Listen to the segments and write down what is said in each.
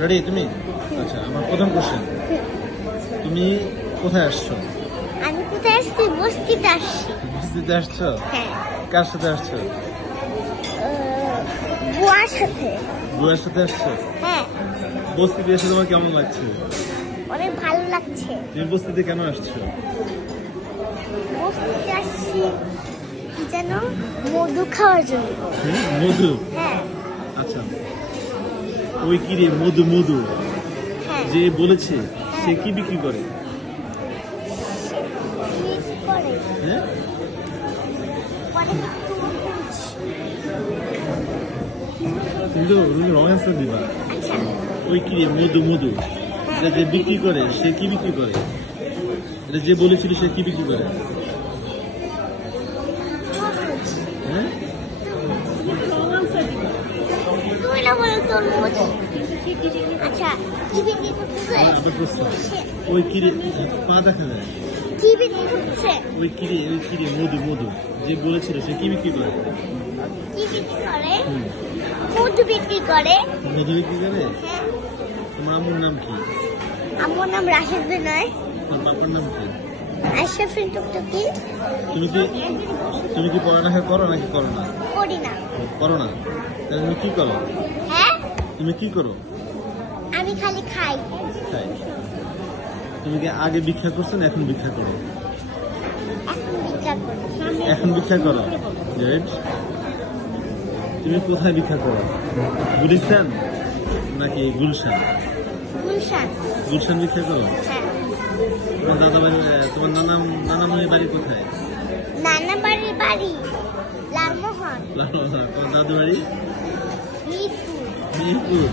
Ready তুমি? আচ্ছা, আমার প্রথম কোশ্চেন, তুমি কোথায় আসছো? আমি কোথায় আসছি? বস্তিতে আসছি। বস্তিতে আসছো? হ্যাঁ। কার সাথে আসছো? বুয়ার সাথে। বুয়ার সাথে আসছো? হ্যাঁ। বস্তিতে এসে তোমার কেমন লাগছে? অনেক ভালো লাগছে। তুমি বস্তিতে কেন আসছো? বস্তিতে আসছি কি যেন মধু খাওয়ার জন্য। মধু? হ্যাঁ। আচ্ছা, ওই কি রে মধু? মধু হ্যাঁ। যে বলেছে সে কি বিক্রি করে? কি করে? হ্যাঁ, তুমি তো রং অ্যান্সার দিবা। আচ্ছা। ওই কি রে মধু? মধু এটা যে বিক্রি করে সে কি বিক্রি করে? এটা যে বলেছিল সে কি বিক্রি করে? হ্যাঁ, তুমি না বলে তরমুজ। আচ্ছা, কি বিক্রি করতেছে? ওই কি রে পা দেখা যায়? কি বিক্রি করতেছে? ওই কি রে মধু? মধু যে বলেছিল সে কি বিক্রি করে? কি বিক্রি করে? মধু বিক্রি করে। মধু বিক্রি করে? হ্যাঁ। তোমার আম্মুর নাম কি? আমার নাম রাশেদ বিনয়। তোমার বাবার নাম কি? আশরাফিন টুকটুকি। তুমি কি পড়ালেখা করো নাকি করো না? করি না। করো না? তাহলে তুমি কি করো? হ্যাঁ, তুমি কি করো? আমি খালি খাই। তাই? তুমি কি আগে ভিক্ষা করছো না এখন ভিক্ষা করো? এখন ভিক্ষা করি। এখন ভিক্ষা করো। Good. তুমি কোথায় ভিক্ষা করো? গুলিস্তান নাকি গুলশান? গুলশান। গুলশান ভিক্ষা করো? হ্যাঁ। তোমার দাদা বাড়ি, তোমার নানামণির বাড়ি কোথায়? নানা বাড়ির বাড়ি লালমোহন। তোমার দাদু বাড়ি মিরপুর। মিরপুর।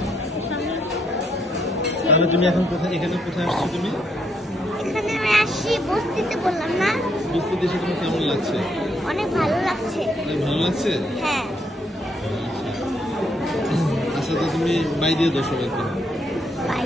তাহলে তুমি এখন এখানে কোথায় আসছো তুমি? এখানে আমি আসি বস্তিতে, বললাম না? বস্তিতে এসে তোমার কেমন লাগছে? অনেক ভালো লাগছে। অনেক ভালো লাগছে? হ্যাঁ। আচ্ছা, তো তুমি বাই দিয়ে দাও সবাইকে। বাই।